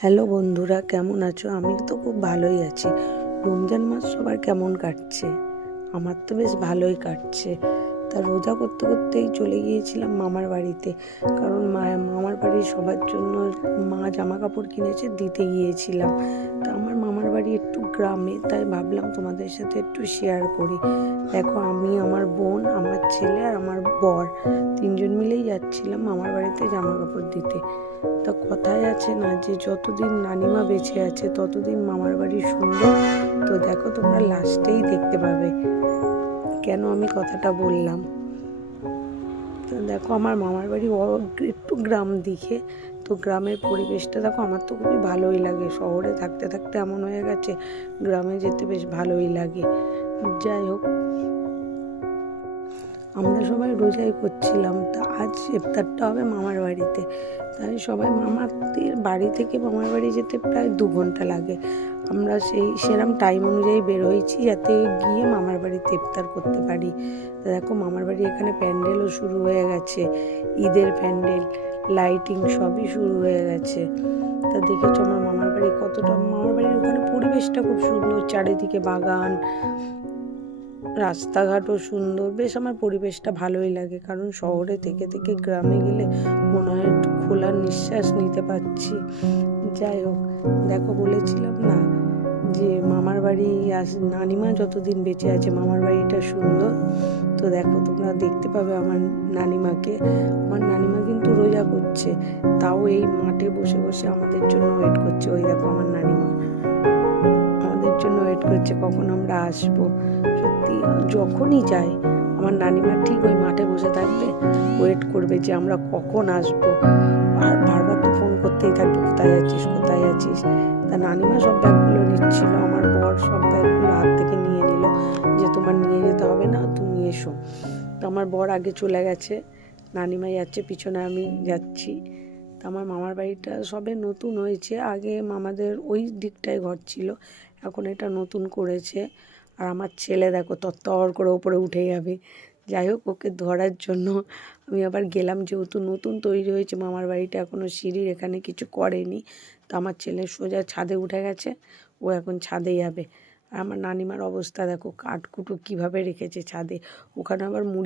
Hello বন্ধুরা, কেমন আছো? আমি তো খুব ভালোই আছি। রমজান মাস সবার কেমন কাটছে? আমার তো বেশ ভালোই কাটছে। তা রোজা করতে করতেই চলে গিয়েছিলাম মামার বাড়িতে, কারণ মামার বাড়ির সবার জন্য মা জামা কাপড় কিনেছে, দিতে গিয়েছিলাম। তা আমার মামার বাড়ি একটু গ্রামে, তাই ভাবলাম তোমাদের সাথে একটু শেয়ার করি। দেখো, আমি, আমার বোন, আমার ছেলে আর আমার বর তিনজন মিলেই যাচ্ছিলাম মামার বাড়িতে জামা কাপড় দিতে। তা কথায় আছে না, যে যতদিন নানিমা বেঁচে আছে ততদিন মামার বাড়ি সুন্দর। তো দেখো, তোমরা লাস্টেই দেখতে পাবে কেন আমি কথাটা বললাম। তো দেখো, আমার মামার বাড়ি একটু গ্রাম দিকে। তো গ্রামের পরিবেশটা দেখো, আমার তো খুবই ভালোই লাগে। শহরে থাকতে থাকতে এমন হয়ে গেছে, গ্রামে যেতে বেশ ভালোই লাগে। যাই হোক, আমরা সবাই রোজাই করছিলাম। তা আজ ইফতারটা হবে মামার বাড়িতে, তাই সবাই মামাদের বাড়ি থেকে মামার বাড়ি যেতে প্রায় 2 ঘন্টা লাগে। আমরা সেরকম টাইম অনুযায়ী বেরোইছি, যাতে গিয়ে মামার বাড়িতে ইফতার করতে পারি। তা দেখো, মামার বাড়ি এখানে প্যান্ডেলও শুরু হয়ে গেছে, ঈদের প্যান্ডেল, লাইটিং সবই শুরু হয়ে গেছে। তা দেখেছো আমার মামার বাড়ি কতটা, মামার বাড়ির ওখানে পরিবেশটা খুব সুন্দর, চারিদিকে বাগান, রাস্তাঘাটও সুন্দর। বেশ আমার পরিবেশটা ভালোই লাগে, কারণ শহরে থেকে থেকে গ্রামে গেলে মনে হয় একটু খোলা নিঃশ্বাস নিতে পারছি। যাই হোক, দেখো, বলেছিলাম না যে মামার বাড়ি নানিমা যতদিন বেঁচে আছে মামার বাড়িটা সুন্দর। তো দেখো, তোমরা দেখতে পাবে আমার নানিমাকে। আমার নানিমা কিন্তু রোজা করছে, তাও এই মাঠে বসে বসে আমাদের জন্য ওয়েট করছে। ওই দেখো, আমার নানিমা আমাদের জন্য ওয়েট করছে কখন আমরা আসবো। সত্যি, যখনই যাই আমার নানিমা ঠিক ওই মাঠে বসে থাকবে, ওয়েট করবে যে আমরা কখন আসবো। আর বারবার তো ফোন করতেই থাকবে, কোথায় আছিস, কোথায় আছিস। তা নানিমা সব ব্যাগগুলো নিচ্ছিল, আমার বর সব ব্যাগগুলো হাত থেকে নিয়ে নিল, যে তোমার নিয়ে যেতে হবে না, তুমি এসো। তো আমার বর আগে চলে গেছে, নানিমা যাচ্ছে পিছনে, আমি যাচ্ছি। তা আমার মামার বাড়িটা সবে নতুন হয়েছে, আগে মামাদের ওই দিকটায় ঘর ছিল, এখন এটা নতুন করেছে। আর আমার ছেলে দেখো, তত্তর করে ওপরে উঠে যাবে। যাই হোক, ওকে ধরার জন্য আমি আবার গেলাম, যেহেতু নতুন তৈরি হয়েছে মামার বাড়িটা, এখনও সিঁড়ির এখানে কিছু করেনি। তো আমার ছেলে সোজা ছাদে উঠে গেছে, ও এখন ছাদে যাবে। আর আমার নানিমার অবস্থা দেখো, কাঠকুটো কীভাবে রেখেছে ছাদে, ওখানে আবার মুরগি